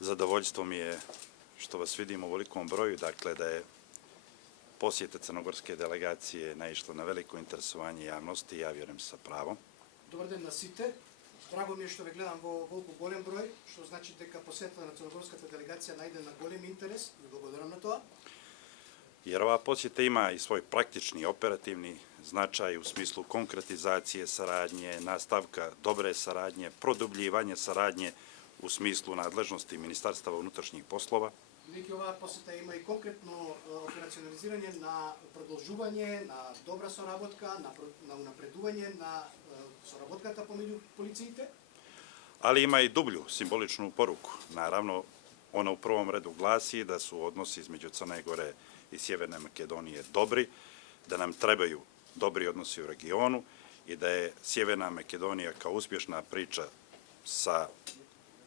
Zadovoljstvo mi je što vas vidim u velikom broju, dakle da je posjeta crnogorske delegacije naišla na veliko interesovanje javnosti, ja vjerujem sa pravom. Добар ден на сите. Драго ми е што ве гледам во волку голем број, што значи дека посетата на црногорската делегација најде на голем интерес. Ви благодарам на тоа. Jer ova posjeta ima i svoj praktični i operativni značaj u smislu konkretizacije saradnje, nastavka dobre saradnje, produbljivanje saradnje u smislu nadležnosti Ministarstava unutrašnjih poslova. Бидејќи оваа посета има и конкретно операционализирање на продолжување на добра соработка, на унапредување на соработката помеѓу полициите. Ali ima i dublju simboličnu poruku. Naravno, ona u prvom redu glasi da su odnosi između Crne Gore i Sjeverne Makedonije dobri, da nam trebaju dobri odnosi u regionu i da je Sjeverna Makedonija kao uspješna priča sa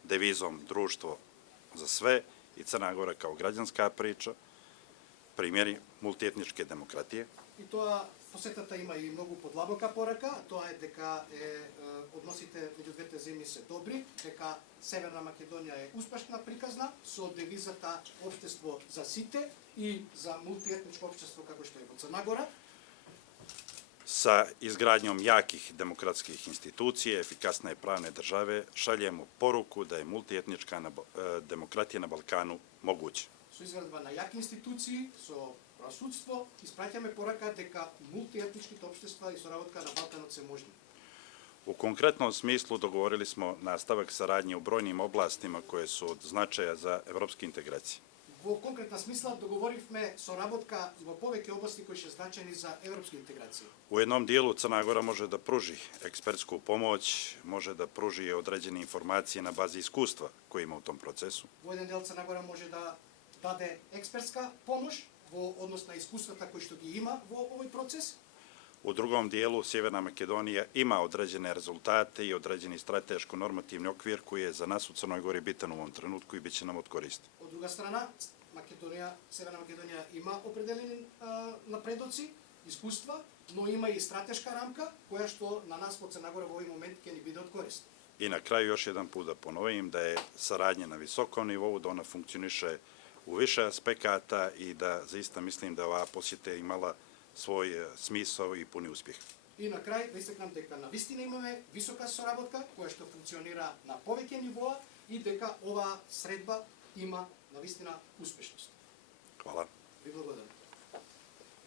devizom društvo za sve i Crna Gora kao građanska priča, primjeri multietničke demokratije. И тоа посетата има и многу подлабока порака, тоа е дека односите меѓу двете земји се добри, дека Северна Македонија е успешна приказна со девизата општество за сите и за мултиетничко општество како што е во Црна Гора. Sa izgradnjom jakih demokratskih institucija, efikasne pravne države, šaljemo poruku da je multietnička demokratija na Balkanu moguća. Со изградба на јаки институции, со правосудство, испраќаме порака дека мултиетничките општества и соработка на Балканот се можни. U konkretnom smislu dogovorili smo nastavak saradnje u brojnim oblastima koje su od značaja za evropske integracije. Во конкретна смисла договоривме соработка во повеќе области кои се значајни за европски интеграции. U jednom dijelu Crna Gora može da pruži ekspertsku pomoć, može da pruži određene informacije na bazi iskustva koje ima u tom procesu. Во еден дел Црна Гора може да даде експертска помош во однос на искуствата кои што ги има во овој процес. U drugom dijelu Sjeverna Makedonija ima određene rezultate i određeni strateško-normativni okvir koji je za nas u Crnoj Gori bitan u ovom trenutku i bit će nam od koristi. Од друга страна, Северна Македонија има определени напредоци, искуства, но има и стратешка рамка која што на нас во Црна Гора во овој момент ќе ни биде од корист. I na kraju još jedan put da ponovim da je saradnja na visokom nivou, da ona funkcioniše u više aspekata i da zaista mislim da ova posjeta imala svoj smisao i puni uspjeh. И на крај да истакнам дека на вистина имаме висока соработка која што функционира на повеќе нивоа и дека оваа средба има на вистина успешност. Hvala. Ви благодарам.